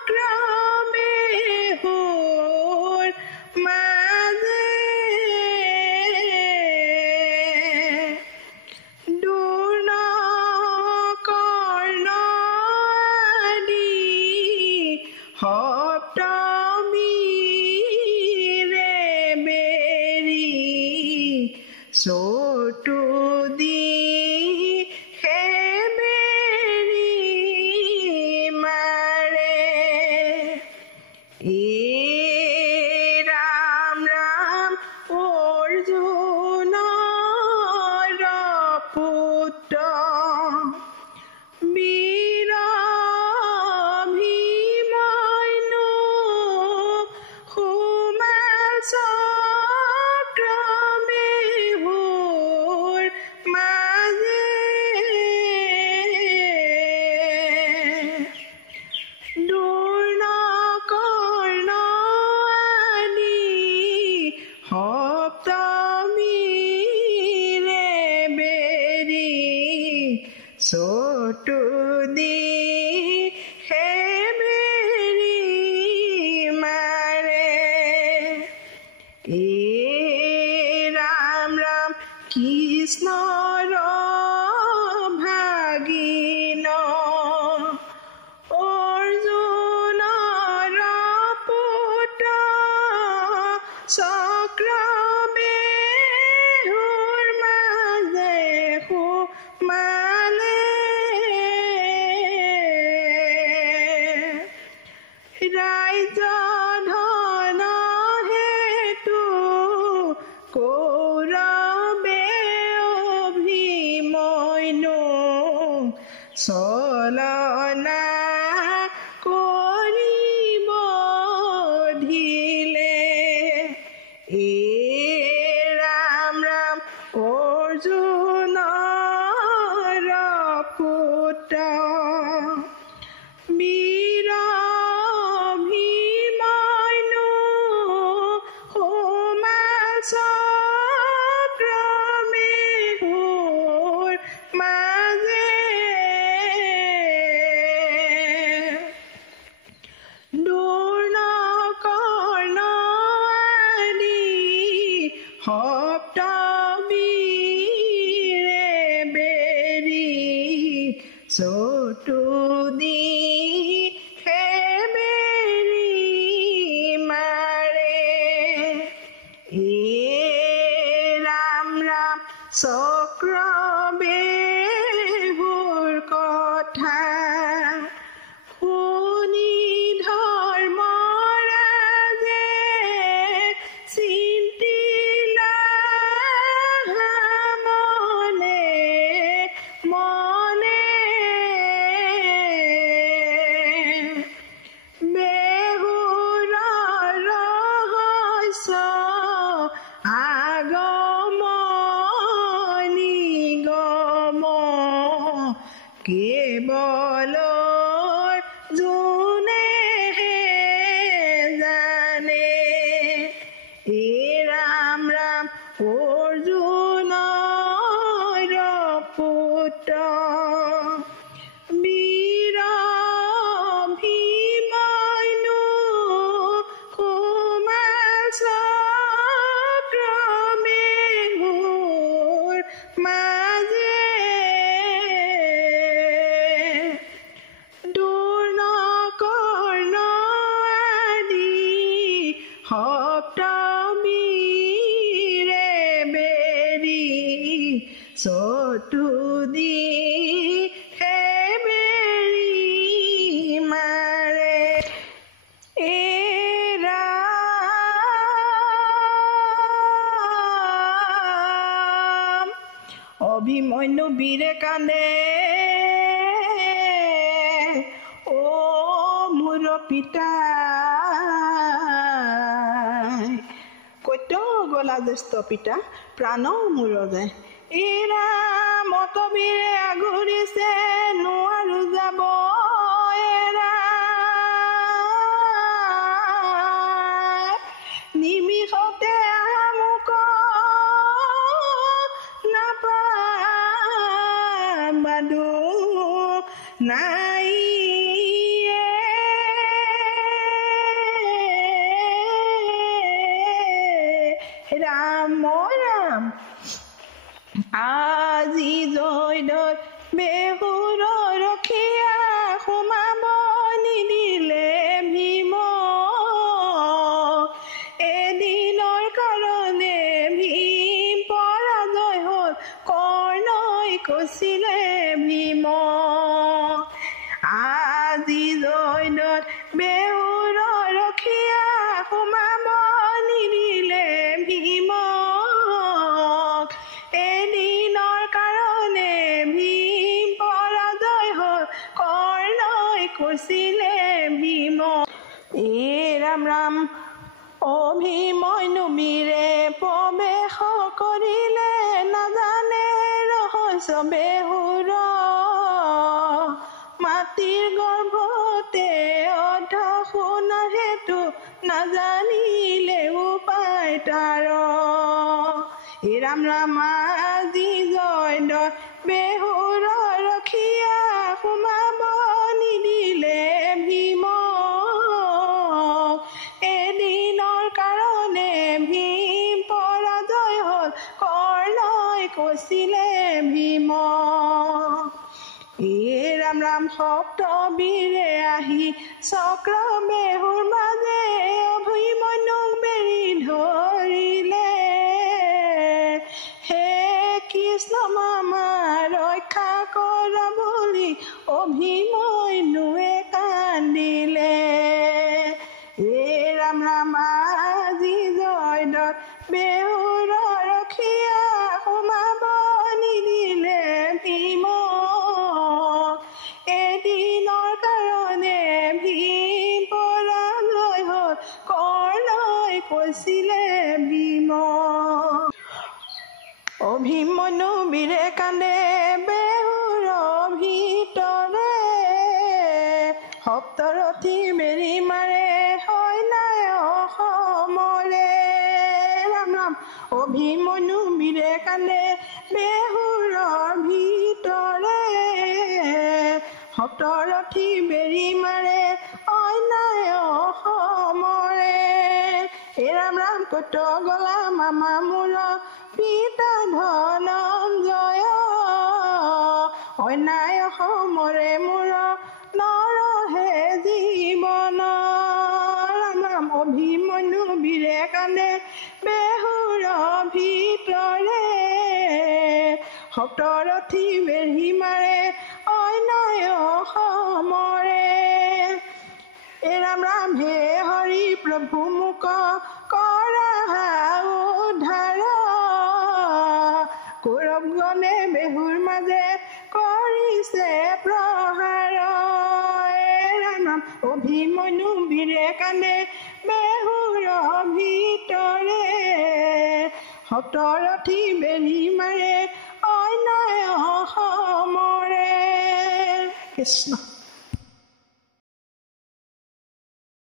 চক্ৰমে হোৰ মাজে দূৰ্ণ কৰ্ণ আদি সপ্তমীৰে বেৰি চতুৰ্দি চতুৰ্দি হেবেৰি মাৰে ৰাম ৰাম কৃষ্ণৰ ভাগিন অৰ্জুনৰ পুত্ৰ চক্ৰমে হোৰ মাজে সোমালে ৰাজ্য ধন হেতু কৌৰৱে অভিমন্যু চলনা কৰিব ধিলে ৰাম ৰাম অৰ্জুনৰ পুত্ৰ বীৰ অভিমন্যু সোমাল চক্ৰমে হোৰ মাজে দূৰ্ণ কৰ্ণ আদি সপ্তমীৰে বেৰি চতুৰ্দি হেবেৰি মাৰে ৰাম ৰাম চক্ৰমে হোৰ কথা শুনি ধৰ্মৰাজে চিন্তিলা মনে মনে বেহুৰ ৰহস্য আগম নিগম কেৱল যোনেহে জানে ৰাম ৰাম অৰ্জুনৰ পুত্ৰ বীৰ অভিমন্যু সোমাল চক্ৰমে হোৰ মাজে দূৰ্ণ কৰ্ণ আদি সপ্তমীৰে বেৰি চতুৰ্দি হেবেৰি মাৰে ৰাম অভিমন্যু বীৰে কান্দে অ মোৰ পিতা কৈত গলা জ্যেষ্ঠ পিতা প্ৰাণ মোৰ যায় মতবীৰে আগুৰিছে নোৱাৰো যাব নিমিষতে মোক নাপাবাদো নাই জয়দত বেহুৰ ৰখিয়া সোমাব নিদিলে ভীম এদিনৰ কাৰণে ভীম পৰাজয় হ'ল কৰ্ণই কৈছিলে ভীম আজি জয়দত বেহুৰ ৰখিয়া সোমাব নিদিলে ভীম এদিনৰ কাৰণে ভীম পৰাজয় হ'ল কৰ্ণই কৈছিলে ভীম ৰাম ৰাম অভিমন্যু বীৰে প্ৰৱেশ কৰিলে নাজানে ৰহস্য বেহুৰ মাটিৰ গৰ্ভতে অধসুনা হেতু নাজানিলে উপায় তাৰ ৰাম ৰাম আজি জয়দত বেহুৰ ৰখিয়া সোমাব নিদিলে ভীম এদিনৰ কাৰণে ভীম পৰাজয় হ'ল কৰ্ণই কৈছিলে ভীম ৰাম ৰাম সপ্ত বীৰে আহি চক্ৰ বেহুৰ মাজে অভিমন্যুক বেৰি ধৰিলে হে কৃষ্ণ মামা ৰক্ষা কৰা বুলি অভিমন্যুৱে কান্দিলে ৰাম ৰাম আজি জয়দত বেহুৰ ৰখিয়া সোমাব নিদিলে ভীম এদিনৰ কাৰণে ভীম পৰাজয় হ'ল কৰ্ণই কৈছিলে ভীম অভিমন্যু বীৰে কান্দে বেহুৰ ভিতৰে সপ্তৰথী বেৰি মাৰে হয় নাই অসমৰে ৰাম ৰাম অভিমন্যু বীৰে কান্দে বেহুৰ ভিতৰে সপ্তৰথী বেৰি মাৰে হয় নাই অসমৰে ৰাম ৰাম কত গলা মামা মোৰ পিতা ধনঞ্জয় অন্যায় অসমৰে মোৰ নৰহে জীৱন ৰাম ৰাম অভিমন্যু বীৰে কান্দে বেহুৰ ভিতৰে সপ্তৰথী বেৰি মাৰে অন্যায় অসমৰে ৰাম ৰাম হে হৰি প্ৰভু মোক কৰা উদ্ধাৰ কৌৰৱগণে বেহুৰ মাজে কৰিছে প্ৰহাৰ ৰাম ৰাম অভিমন্যু বীৰে কান্দে বেহুৰ ভিতৰে সপ্তৰথী বেৰি মাৰে অন্যায় অসমৰে কৃষ্ণ